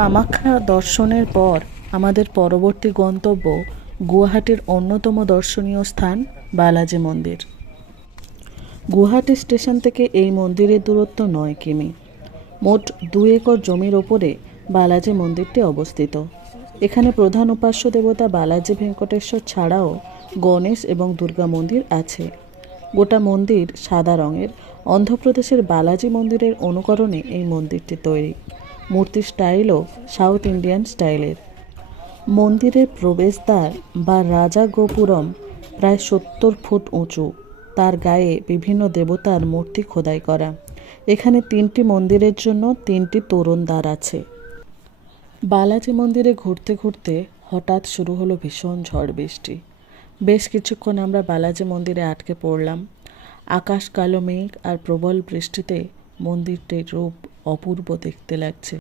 কামাখ্যা দর্শনের পর আমাদের পরবর্তী গন্তব্য গুয়াহাটির অন্যতম দর্শনীয় স্থান বালাজি মন্দির। গুয়াহাটি স্টেশন থেকে এই মন্দিরের দূরত্ব 9 কিমি। মোট 2 একর জমির ওপরে বালাজি মন্দিরটি অবস্থিত। এখানে প্রধান উপাস্য দেবতা বালাজি ভেঙ্কটেশ্বর ছাড়াও গণেশ এবং দুর্গা মন্দির আছে। গোটা মন্দির সাদা রঙের। অন্ধ্রপ্রদেশের বালাজি মন্দিরের অনুকরণে এই মন্দিরটি তৈরি। মূর্তির স্টাইলও সাউথ ইন্ডিয়ান স্টাইলের। মন্দিরের প্রবেশদ্বার বা রাজা গোপুরম প্রায় 70 ফুট উঁচু। তার গায়ে বিভিন্ন দেবতার মূর্তি খোদাই করা। এখানে 3টি মন্দিরের জন্য 3টি তোরণ দ্বার আছে। বালাজি মন্দিরে ঘুরতে ঘুরতে হঠাৎ শুরু হলো ভীষণ ঝড় বৃষ্টি। বেশ কিছুক্ষণ আমরা বালাজি মন্দিরে আটকে পড়লাম। আকাশ কালো মেঘ আর প্রবল বৃষ্টিতে মন্দিরটির রূপ অপূর্ব দেখতে লাগছে।